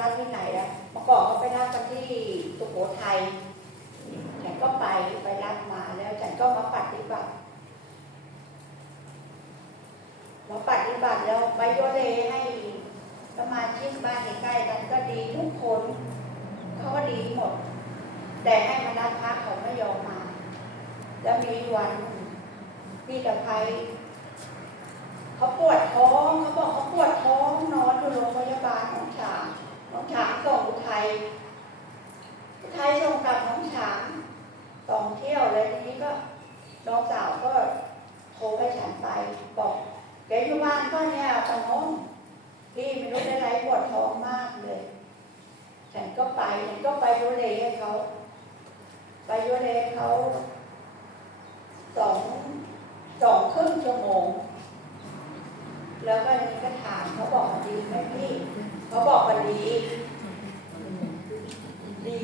รับที่ไหนอะเมื่อก่อนเขาไปรับกันที่สุโขทัยฉันก็ไปไปรับมาแล้วฉันก็มาปฏิบัติมาปฏิบัติแล้วไปโยเลให้สมาชิกบ้านใกล้กันก็ดีทุกคนเขาก็ดีหมด แต่ให้มารับพระเขาไม่ยอมมา แล้วมีวันนึ่งพี่ตะไพเขาปวดท้องเขาบอกเขาปวดท้องนอนอยู่โรงพยาบาลหนองฉาง ฉางส่งอุทัยอุทัยส่งกลับหนองฉางสองเที่ยวเลยทีนี้ก็น้องสาวก็โทรไปฉันไปบอกแกอยู่บ้านก็เนี่ยปะน้องพี่ไม่รู้ได้ไรปวดท้องมากเลย ฉันก็ไปฉันก็ไปดูเลให้เขา ไปดูเลเขาสองสองครึ่งชั่วโมง แล้วก็นี่ก็ถามเขาบอกดีไหมพี่ เขาบอกว่าดี ดี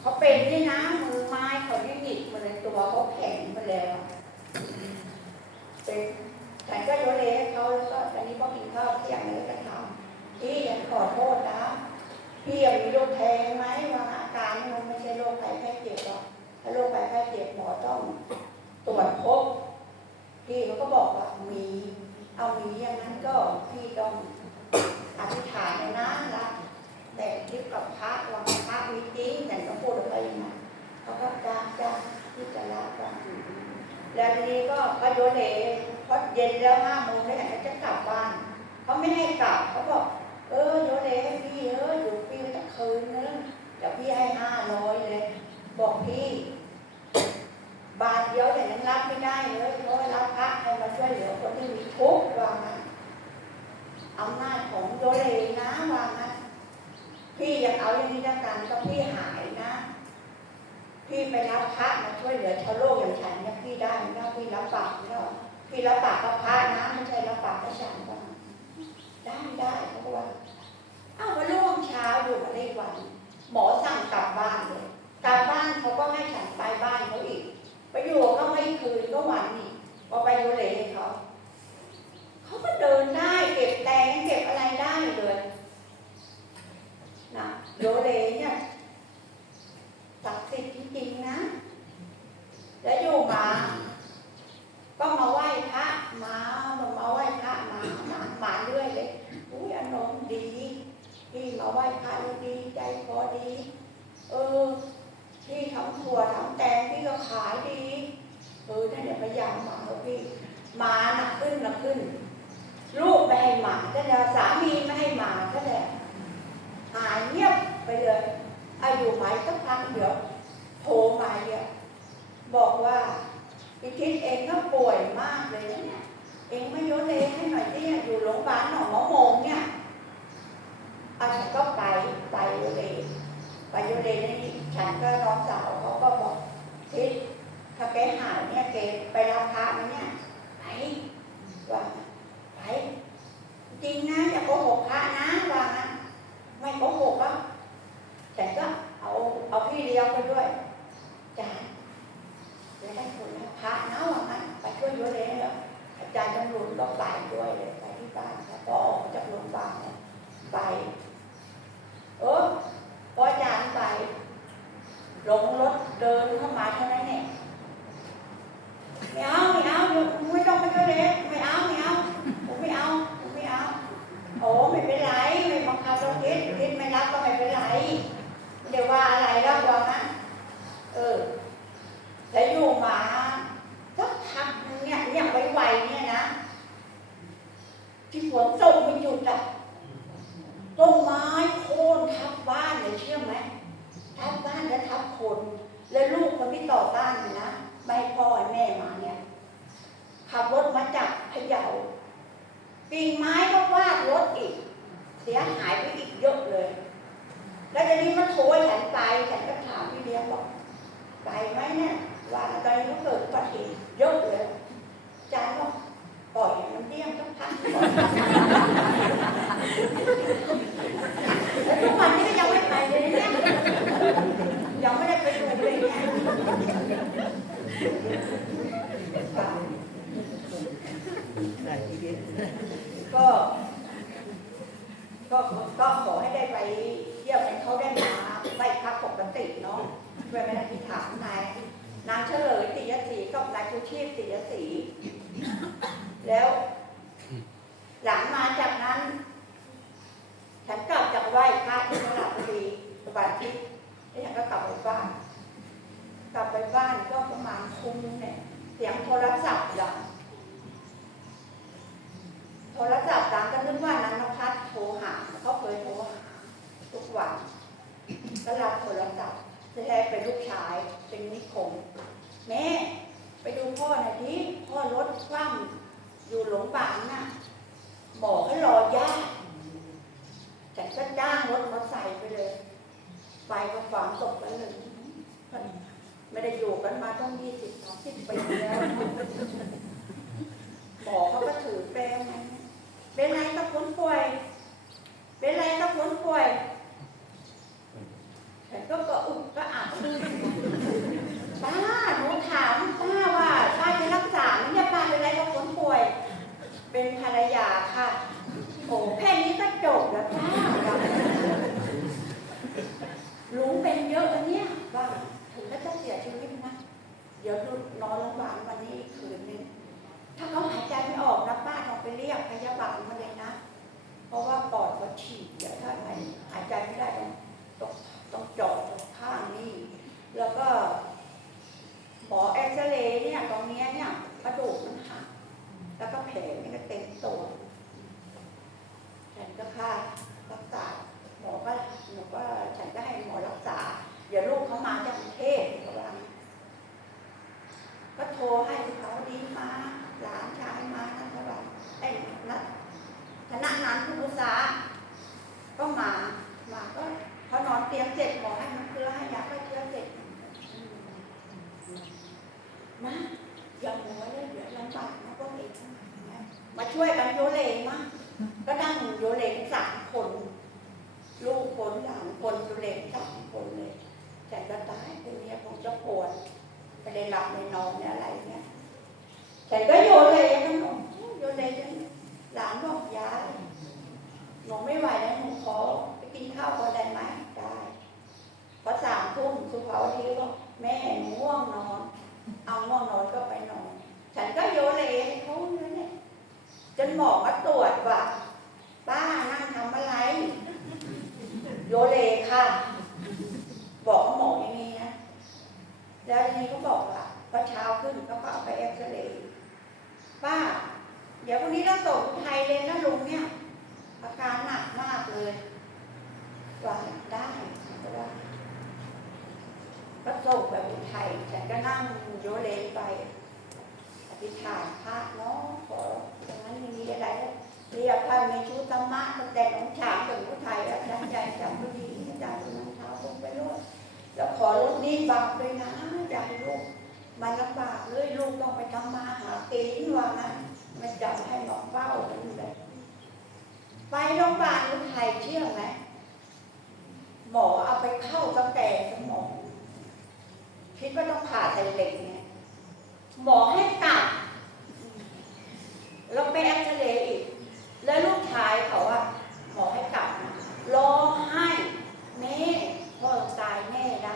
เขาเป็นด้วยนะมือไม้เขาไม่หงิกมาเลยตัวเขาแข็งมาแล้วเป็นฉันก็โยเลให้เขาแล้วก็ตอนนี้พอกินข้าวเที่ยงเลยก็ถามพี่ฉันขอโทษนะพี่ยังมีโรคแท้งไหมว่าอาการมันไม่ใช่โรคภัยไข้เจ็บหรอกถ้าโรคภัยไข้เจ็บหมอต้องตรวจพบพี่เขาก็บอกว่ามี เอามีอย่างนั้นก็พี่ต้องอธิษฐานนะนะแต่ทิพกับพระวังพระมีจริงแต่ก็พูดอะไรอย่างนั้นเขาก็จ้าจ้าที่จะละกัน แล้วทีนี้ก็ก็โยนเลพอเย็นแล้วห้าโมงแล้วเขาจะกลับบ้านเขาไม่ให้กลับเขาบอกเออโยนเลให้พี่เอออยู่พี่จะคืนนึงเดี๋ยวพี่ให้ห้าร้อยเลย บอกพี่ บาทเดียวแต่ยังรับไม่ได้เลยเพราะรับพระให้มาช่วยเหลือคนที่มีทุกข์ว่างั้นอำนาจของโยเลนะว่างั้นพี่อยากเอาอย่างนี้แล้วกันก็พี่หาย พี่ไปรับพระมาช่วยเหลือชาวโลกอย่างฉันเนี่ยพี่ได้นะพี่รับปากแล้วพี่รับปากกับพระนะไม่ใช่รับปากกับฉันว่าได้ได้เขาบอกว่าอ้าวมาล่วงเช้าอยู่มาได้วัน หมอสั่งกลับบ้านเลยกลับบ้านเขาก็ให้ฉันไปบ้านเขาอีกไปอยู่ก็ไม่คืนก็วันอีกพอไปดูเลยเขาเขาก็เดินได้เก็บแตงเก็บอะไรได้เลยนะโยเลเนี่ย ศักดิ์สิทธิ์จริงๆนะ แล้วอยู่มา ก็มาไหว้พระมามามาไหว้พระมามามาเรื่อยเลยอุ้ยอารมณ์ดีพี่มาไหว้พระดีใจคอดี เออพี่ทำถั่วทำแตงพี่ก็ขายดี เออนั่นเดี๋ยวพยายามมาเอาพี่มาหนักขึ้นหนักขึ้น ลูกไม่ให้หมาก็แล้วสามีไม่ให้หมาก็แล้วหายเงียบไปเลย อายุไหมสักพักเดี๋ยวโทรมาเนี่ยบอกว่าพี่ทิศเองก็ป่วยมากเลยเนี่ยเองไม่ยนเลให้หน่อยที่อยู่โรงพยาบาลหนองมะมงเนี่ยอาฉันก็ไปไปโยเลไปโยเลนี่ฉันก็น้องสาวเขาก็บอกทิศถ้าแกหายเนี่ยแกไปรับพระไหมเนี่ยไปว่าไปจริงนะอย่าโกหกพระนะว่างั้นไม่โกหกอะ เอาพี่เลี้ยงไปด้วยอาจารย์จะได้ผลนะพระนะว่างั้นไปช่วยโยนเลยเหรออาจารย์ตำรวจก็ไปด้วยเลยไปที่บ้านค่ะพอออกมาจากโรงพยาบาลเนี่ยไป เออพออาจารย์ไปลงรถเดินเข้ามาเท่านั้นเนี่ย ไม่เอาไม่เอาเดี๋ยวไม่ต้องไปช่วยเล็กไม่เอาไม่เอาผมไม่เอาผมไม่เอาโอ้ไม่เป็นไรไม่บังคับเราคิดคิดไม่รับก็ไม่เป็นไรเดี๋ยวว่าอะไรแล้วว่างั้นเออแล้วอยู่มาสักพักนึงเนี่ยเนี่ยไวๆเนี่ยนะ ที่ฝนตกไม่หยุดอะต้นไม้โค่นทับบ้านเลยเชื่อไหมทับบ้านและทับคน แล้วลูกคนที่ต่อต้านนะไม่ให้พ่อแม่มาเนี่ยขับรถมาจับเยาปีงไม้ก็วาดรถอีก เสียหายไปอีกเยอะเลย แล้วทีนี้มันโทรฉันไปฉันก็ถามพี่เลี้ยงบอกไปไหมเนี่ยว่าตอนนี้ก็เกิดอุบัติเหตุเยอะเลยจารย์ก็ ปล่อยมันเดี้ยงสักพักทุกวันนี้ก็ยังไม่ไปเลยเนี่ยยังไม่ได้ไปดูเลยเนี่ยก็ ก็ก็ขอให้ได้ไปเยี่ยมให้เขาได้มาไหว้พระปกติเนาะเพื่อไม่ได้ถามนายนางเฉลยติยศรีกับนายชูชีพติยศรี แล้ว หลังมาจากนั้น ฉันกลับจากไหว้พระที่ตลาดบุรีสวัสดิ์แล้วฉันก็กลับไปบ้าน กลับไปบ้านก็ประมาณคุ้มเนี่ย เสียงโทรศัพท์ดังโทรศัพท์ดังก็นึกว่านันทพัฒน์โทรหาเขาเคยโทรหาทุกวันก็รับโทรศัพท์จะให้เป็นลูกชายเป็นนิคม แม่ ไปดูพ่อหน่อยดิพ่อรถคว่ำ อยู่โรงพยาบาลน่ะหมอให้รอยาฉันก็จ้างรถมอเตอร์ไซค์ไปเลย ไปก็ฝังศพกันเลยไม่ได้อยู่กันมาต้องยี่สิบสองสิบปีแล้วหมอเขาก็ถือแปลงเป็นไรก็พ้นป่วย เป็นไรก็พ้นป่วยฉันก็ก็อึกก็อักป้าหนูถามป้าว่าป้าจะรักษาไมเนี่ยป้าเป็นไรก็พ้นป่วย เป็นภรรยาค่ะ โอ้แค่นี้ก็จบแล้วป้าลุงเป็นเยอะอันเนี้ยว่าถึงก็จะเสียชีวิตนะเดี๋ยวนอนโรงพยาบาลวันนี้อีกคืนนึงถ้าเขาหายใจไม่ออกนะป้าต้องไปเรียกพยาบาลมาเลยนะ เพราะว่าปอดเขาฉีดเดี๋ยวถ้าหายใจไม่ได้ต้องต้องต้องเจาะตรงข้างนี่แล้วก็หมอเอ็กซเรย์เนี่ยตรงเนี้ยเนี่ยกระดูกมัน แล้วก็แผลมันก็เต็มตัวฉันก็ค่ารักษาหมอก็หนูก็ฉันก็ให้หมอรักษาเดี๋ยวลูกเขามาจากกรุงเทพเขาว่าก็โทรให้เขาดีมาหลานชายมานัทวัฒน์ไอ้นัทคณะนั้นคุณอุตสาหก็มา มาก็พอนอนเตียงเสร็จหมอให้น้ำเกลือให้ยาฆ่าเชื้อเสร็จนะอย่าหัวเลยเดี๋ยวลำบากนะพวกเองมาช่วยกันโยเลมาก็นั่งโยเลกันสามคน ลูกคนหลานคนโยเลกันสามคนเลยแต่ก็ตายตัวเนี้ยคงจะปวด ไม่ได้หลับไม่นอนเนี่ยอะไรเนี่ยแต่ก็โยนเลยนะหนูโยนเลยจนหลานบอกยายหนูไม่ไหวแล้วหนูขอไปกินข้าวก่อนได้ไหมได้พอสามทุ่มสุภาวดีก็บอกแม่หนูง่วงนอน เอนก็ไปนอน ฉันก็โยเลให้เขาเนี่ยจนหมอมาตรวจว่าป้านั่งทำอะไร โยเลค่ะ บอกหมออย่างนี้นะแล้วทีนี้ก็บอกว่าพอเช้าขึ้นก็เอาไปเอ็กซเรย์ป้า เดี๋ยววันนี้เราส่งไทยเลยนะลุงเนี่ยอาการหนักมากเลยว่าได้ก็ได้ ก็ส่งแบบไทยฉันก็นั่งโยเลนไปอธิษฐานพระเนาะขออย่างนั้นอย่างนี้อะไรเรียกพระมีชุดธรรมะตั้งแต่หลงฉางถึงผู้ไทยอาจารย์ใหญ่จำไม่ดีอาจารย์คนนั้นเท้าลงไปด้วยแล้วขอลดหนี้บางด้วยนะอย่าให้ลูกมันลำบากเลยลูกต้องไปทำมาหาตีนว่างั้นไม่จับให้หมอเฝ้ากันเลยไปโรงพยาบาลอุทัยเชื่อไหมหมอเอาไปเข้าตั้งแต่สมอง คิดว่าต้องผ่าใส่เหล็กเนี่ยหมอให้กลับแล้วไปเอ็กซเรย์อีก แล้วลูกชายเขาอะหมอให้กลับนะร้องไห้แม่พ่อตายแน่ละ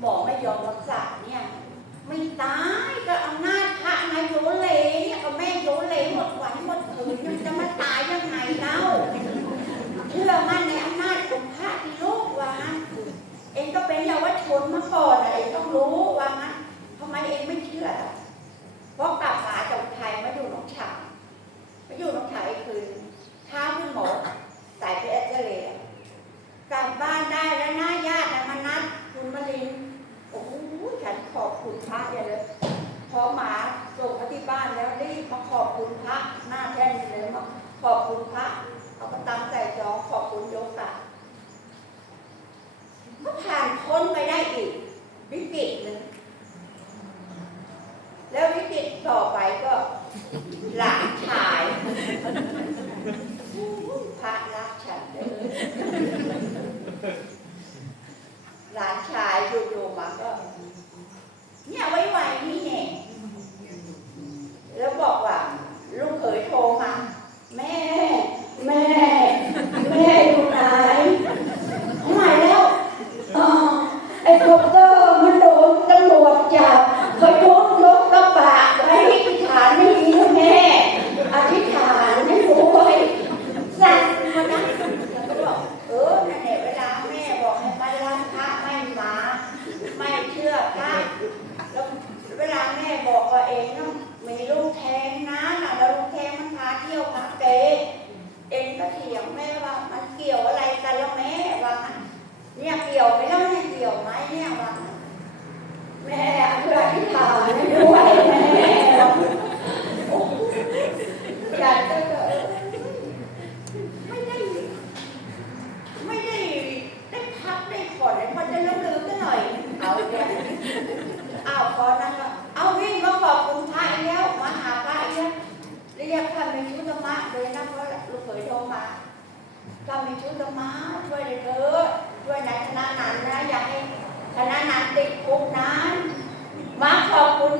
หมอไม่ยอมรักษาเนี่ย ไม่ตายก็อำนาจพระนายโยเลเนี่ยก็แม่โยเลหมดวันหมดคืนมันจะมาตายยังไงเล่าเชื่อมั่นในอำนาจ พระรักฉันเลยหลานชายดูดูมาก็ เนี่ยไว้ไวนี่แหล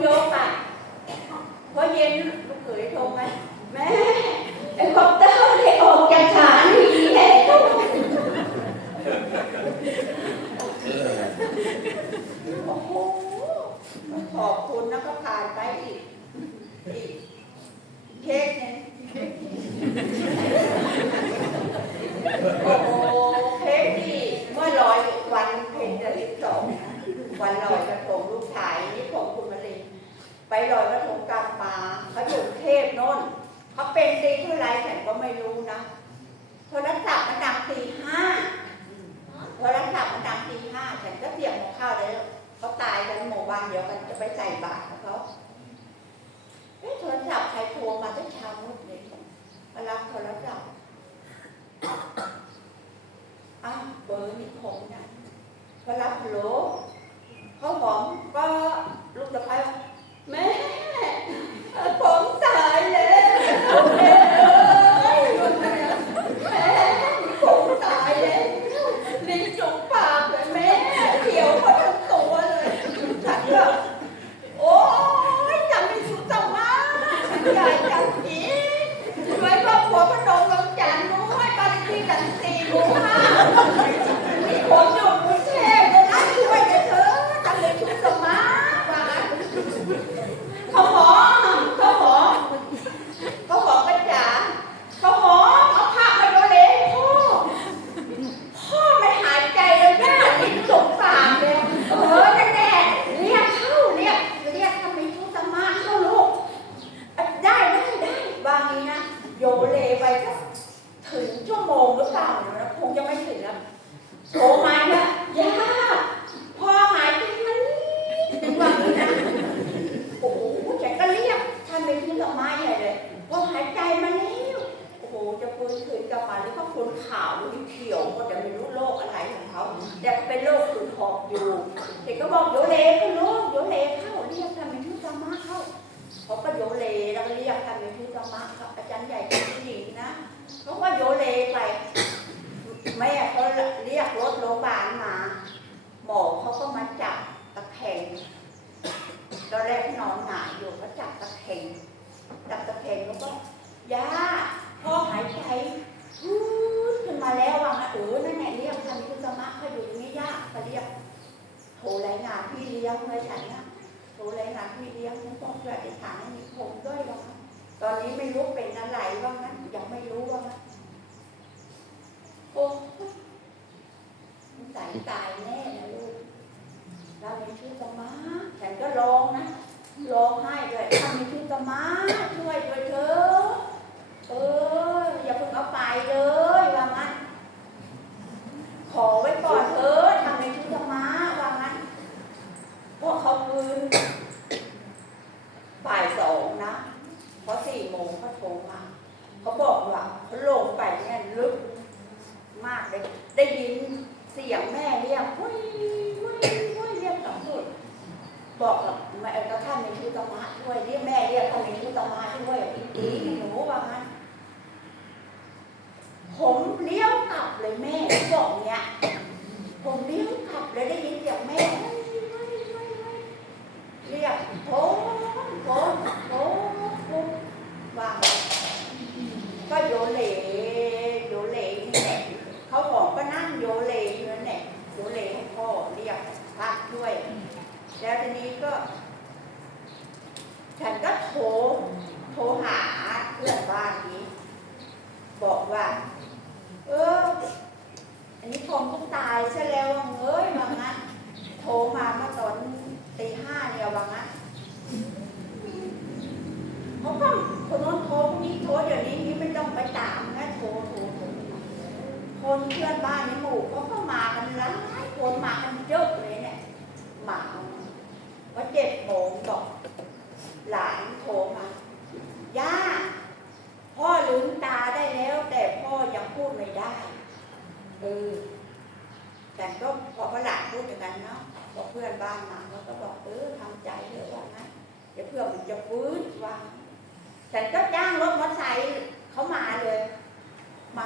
โยมอะพอเย็นลูกเขยโทรมาแม่ไอ้คอปเตอร์ได้ออกจากฐานนี่แล้วโอ้โหขอบคุณแล้วก็ผ่านไปอีกอีกเค้กเนี่ยโอ้โหเค้กที่เมื่อลอยวันเพ็ญเดือนสิบสองวันลอยกระทงลูกชายนี่ของคุณ ไปลอยกระทงกลางป่าเขาอยู่เทพโน่นเขาเป็นดีเท่าไรฉันก็ไม่รู้นะโทรศัพท์มันดังตีห้าโทรศัพท์มันดังตีห้าฉันก็เตรียมของข้าวเลยเขาตายกันหมู่บ้านเดียวกันจะไปใส่บาตร Obrigada. ขาฟื้นขาวหรือเขียวก็จะไม่รู้โรคอะไรของเขาแต่เป็นโรคขืนหอบอยู่เด็กก็บอกโยเลก็โรคโยเลเข้าเรียกทำเป็นทุกธรรมะเข้าเขาก็โยเลแล้วก็เรียกทำเป็นทุกธรรมะครับอาจารย์ใหญ่เป็นผู้หญิงนะเขาก็โยเลไปแม่เขาเรียกรถโรงพยาบาลมา หมอเขาก็มาจับตะแคงตอนแรกนอนหงายอยู่ก็จับตะแคงจับตะแคงแล้วก็ยาพ่อหายใจ มาแล้วว่างั้นเออนั่นแหละเรียกทำคุณสมะเขาอยู่ตรงนี้ยากเขาเรียกโทรรายงานพี่เลี้ยงเลยฉันนะโทรรายงานพี่เลี้ยงฉันต้องช่วยอธิษฐานให้มีผมด้วยว่าตอนนี้ไม่รู้เป็นอะไรว่างั้นยังไม่รู้ว่างั้นโอ้สายตายแน่นะลูกเราเป็นชื่อสมะฉันก็ร้องนะร้องไห้ด้วยถ้ามีชื่อสมะช่วยด้วยเถอะ เอออย่าเพิ่งเอาไปเลยว่างั้น ขอไว้ก่อนเถอะทำในชุดธรรมะว่างั้นพวกเขาคืนบ่ายสองนะเพราะสี่โมงเขาโทรมาเขาบอกว่าเขาลงไปเนี่ยลึกมากเลย ได้ยินเสียงแม่เรียกวุ้ยวุ้ยวุ้ยเรียกสองคน บอกหรอกแม่ก็ท่านในชุดธรรมะช่วยเรียกแม่เรียกท่านในชุดธรรมะช่วยอีกทีหนูว่างั้นผมเลี้ยวกลับเลยแม่บอกเนี้ยผมเลี้ยวกลับเลยได้ยินเสียงแม่เรียกโผมผมผมผมว่าก็โยเลโยเลนี่แหละเขาบอกก็นั่งโยเลอยู่นั่นแหละโยเลให้พ่อเรียกพระด้วย แล้วทีนี้ ก็ ฉันก็โทรโทรหาเพื่อนบ้านนี้ บอกว่า เออ อันนี้ทองต้องตายใช่แล้วเอ้ยบางนะโทรมาเมื่อตอนตีห้าเนี่ยบางนะเขาก็คนโน้นโทรคนนี้โทรเดี๋ยวนี้นี่ไม่ต้องไปตามนะโทรโทรโทรคนเพื่อนบ้านนี่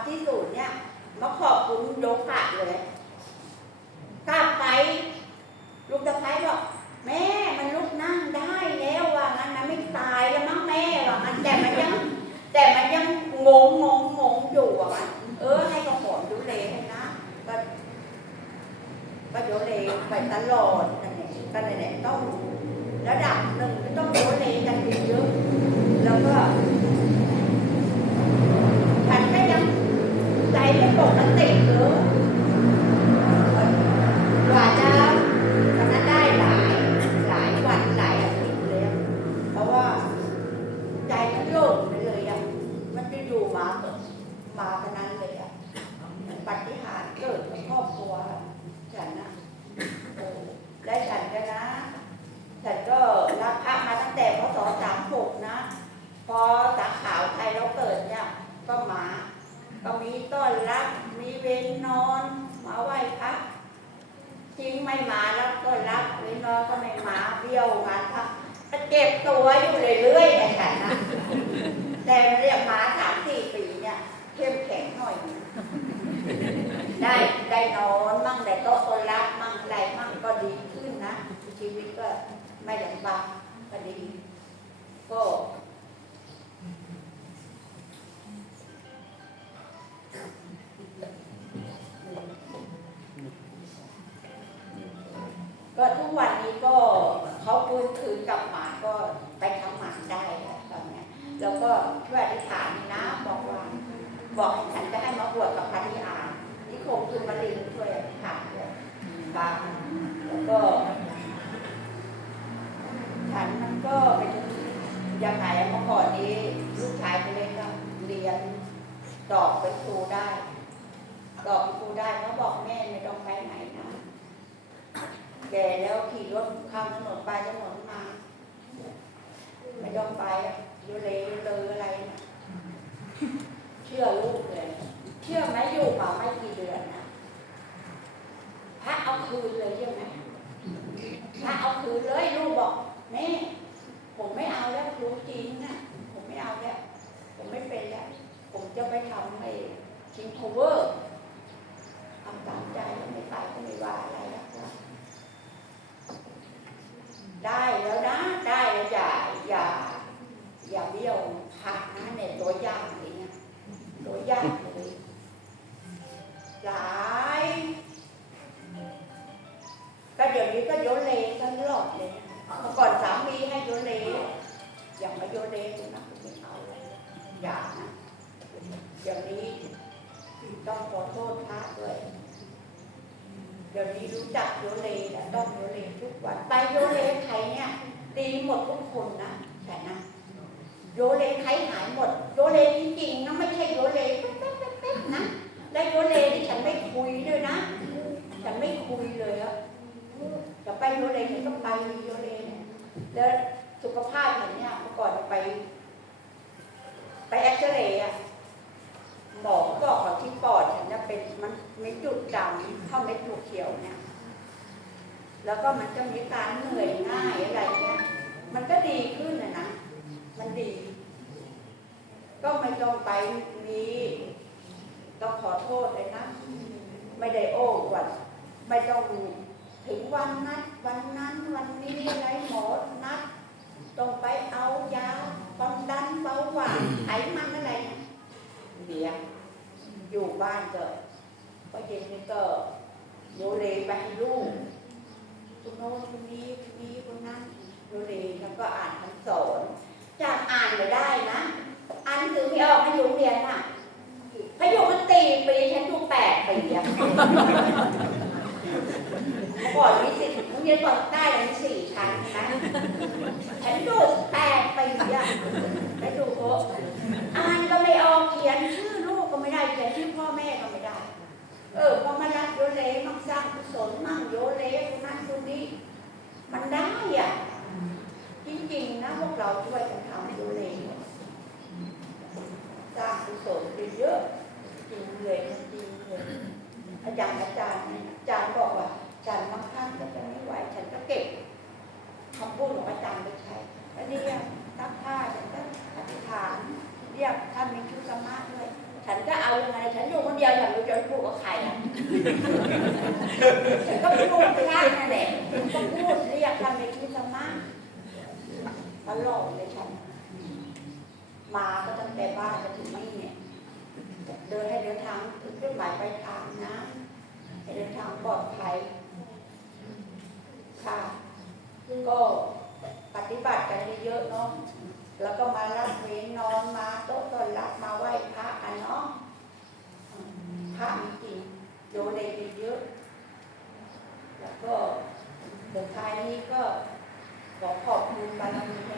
ที่ศูนย์เนี่ย มาขอบคุณโยกะเลยกลับไป ลูกสะพ้ายบอกแม่มันลุกนั่งได้แล้วว่างั้นมันไม่ตายแล้วมั้งแม่ว่างั้นแต่มันยัง แต่มันยังงงงงงงอยู่อะเออให้กระหอนดูเลให้นะก็ก็ดูเลไปตลอดนั่นแหละก็นั่นแหละต้องระดับหนึ่งต้องดูเลกันเยอะแล้วก็ฉันก็ยัง ใจไม่ปกติเลยกว่าจะวันนั้นได้หลายหลายวันหลายอาทิตย์เลยอะเพราะว่า ใจมันโล่งไปเลยอะ มันจะอยู่มาเกิดมาขนาดนั้นเลยอะมันปฏิหารย์เกิดในครอบครัวฉันนะโอ้และฉันก็นะ ฉันก็รับพระมาตั้งแต่พศสามหกนะ พอสาขาวไทยเราเกิดเนี่ย ก็มา ก็มีต้อนรับ มีเวนนอน มาไหว้พระจริงไม่มาแล้วก็รับเวนนอนก็ไม่มาเบี้ยวงานพระ ก็เจ็บตัวอยู่เรื่อยๆในฉันนะ แต่เรียกมาสามสี่ปีเนี่ยเข้มแข็งหน่อย ได้ได้นอนมั่งได้โต๊ะคนรักมั่งอะไรมั่งก็ดีขึ้นนะ ชีวิตก็ไม่ลำบากก็ดีก็ก็ทุกวันนี้ก็เขาคืนคืนกลับมาก็ไปทำหมันได้แล้วตอนเนี้ยแล้วก็ช่วยอธิษฐานนะบอกว่า บอกให้ฉันจะให้มาบวชกับพันธิอานที่คงคือมะเร็งช่วยอธิษฐานด้วยบางแล้วก็ ฉันมันก็เป็น ยังไงเมื่อก่อนนี้ลูกชายคนเล็กก็เรียนดอกเป็นครูได้ดอกเป็นครูได้เขาบอกแม่ไม่ต้องไปไหนนะแก่แล้วขี่รถข้ามถนนไปถนนมา ไม่ต้องไปอะเดี๋ยวเลยเลยอะไรนะเชื่อลูกเลยเชื่อไหมอยู่มาไม่กี่เดือนนะพระเอาคืนเลยใช่ไหมพระเอาคืนเลยลูกบอกแม่ ผมไม่เอาแล้วครูจริงนะผมไม่เอาแล้ว ผมไม่เป็นแล้ว ผมจะไปทำให้ชิงโคเวอร์ทำตามใจไม่ไปก็ไม่ว่าอะไรแล้วได้แล้วนะ ได้แล้วอย่าอย่าอย่าเบี้ยวหักนะเนี่ยตัวอย่างเลยเนี่ยตัวอย่างเลยลา โยเลนะไม่เอาอย่านะอย่างนี้ต้องขอโทษพระด้วยเดี๋ยวนี้รู้จักโยเลนต้องโยเลทุกวันไปโยเลใครเนี่ยดีหมดทุกคนนะใช่นะโยเลใครหายหมดโยเลจริงๆนะไม่ใช่โยเลแป๊บๆๆนะและโยเลที่ฉันไม่คุยด้วยนะฉันไม่คุยเลยอะจะไปโยเลฉันก็ไปโยเลนแล้ว สุขภาพฉันเนี่ยเมื่อก่อนไป ไปเอ็กซเรย์อะหมอก็บอกว่าที่ปอดฉันจะเป็นมันมีจุดดำเข้าเม็ดถั่วเขียวเนี่ย แล้วก็มันจะมีการเหนื่อยง่ายอะไรเนี่ยมันก็ดีขึ้นนะนะมันดี ก็ไม่ต้องไปมีต้องขอโทษเลยนะ ไม่ได้โอ้อวันไม่ต้องถึงวันนัดวันนั้นวันนี้อะไรหมอนัด ต้องไปเอายาความดันเบาหวานไขมันอะไรเนี่ยเลี้ยงอยู่บ้านก็ก็เย็นนี่ก็โยเลไปให้ลูกคนโน้นคนนี้คนนี้คนนั้นโยเลแล้วก็อ่านคำสอนจากอ่านไม่ได้นะอ่านหนังสือไม่ออกมาอยู่โรงเรียนน่ะพายุมันตีปีฉันอยู่แปดปีอะเมื่อก่อนมีสิบโรียนก่อได้เลยสี่ชั้นนะฉันอยู่แปดปีอะไปดูเขาอ่านก็ไม่ออกเขียนชื่อลูกก็ไม่ได้เขียนชื่อพ่อแม่ก็ไม่ได้สนมั่งโยเลคนนั้นคนนี้ มันได้อะจริงๆนะพวกเราช่วยกันทำโยเลสร้างกุศลไปเยอะจริงเลยจริงเลยอาจารย์อาจารย์อาจารย์บอกว่า จารย์บางท่านก็จะไม่ไหวฉันก็เก็บคำพูดของอาจารย์ไปใช้แล้วนี่ตั้งท่าฉันก็อธิษฐาน เรียกท่านมีชุดธรรมะด้วย ฉันก็เอายังไงฉันอยู่คนเดียวฉันไม่รู้จะพูดกับใครอะฉันก็พูดท่านนั่นแหละก็พูดเรียกท่านมีชุดธรรมะตลอดเลยฉัน มาก็ตั้งแต่บ้านมาถึงนี่เนี่ยเดินให้เดินทางถึงจุดหมายปลายทางนะให้เดินทางปลอดภัย ค่ะ ก็ปฏิบัติกันเยอะเนาะ แล้วก็มารับเว้นนอนมาโต๊ะตอนรับมาไหว้พระอันเนาะพระมีจริงโยนในมีเยอะ แล้วก็สุดท้ายนี้ก็ขอขอบคุณบารมี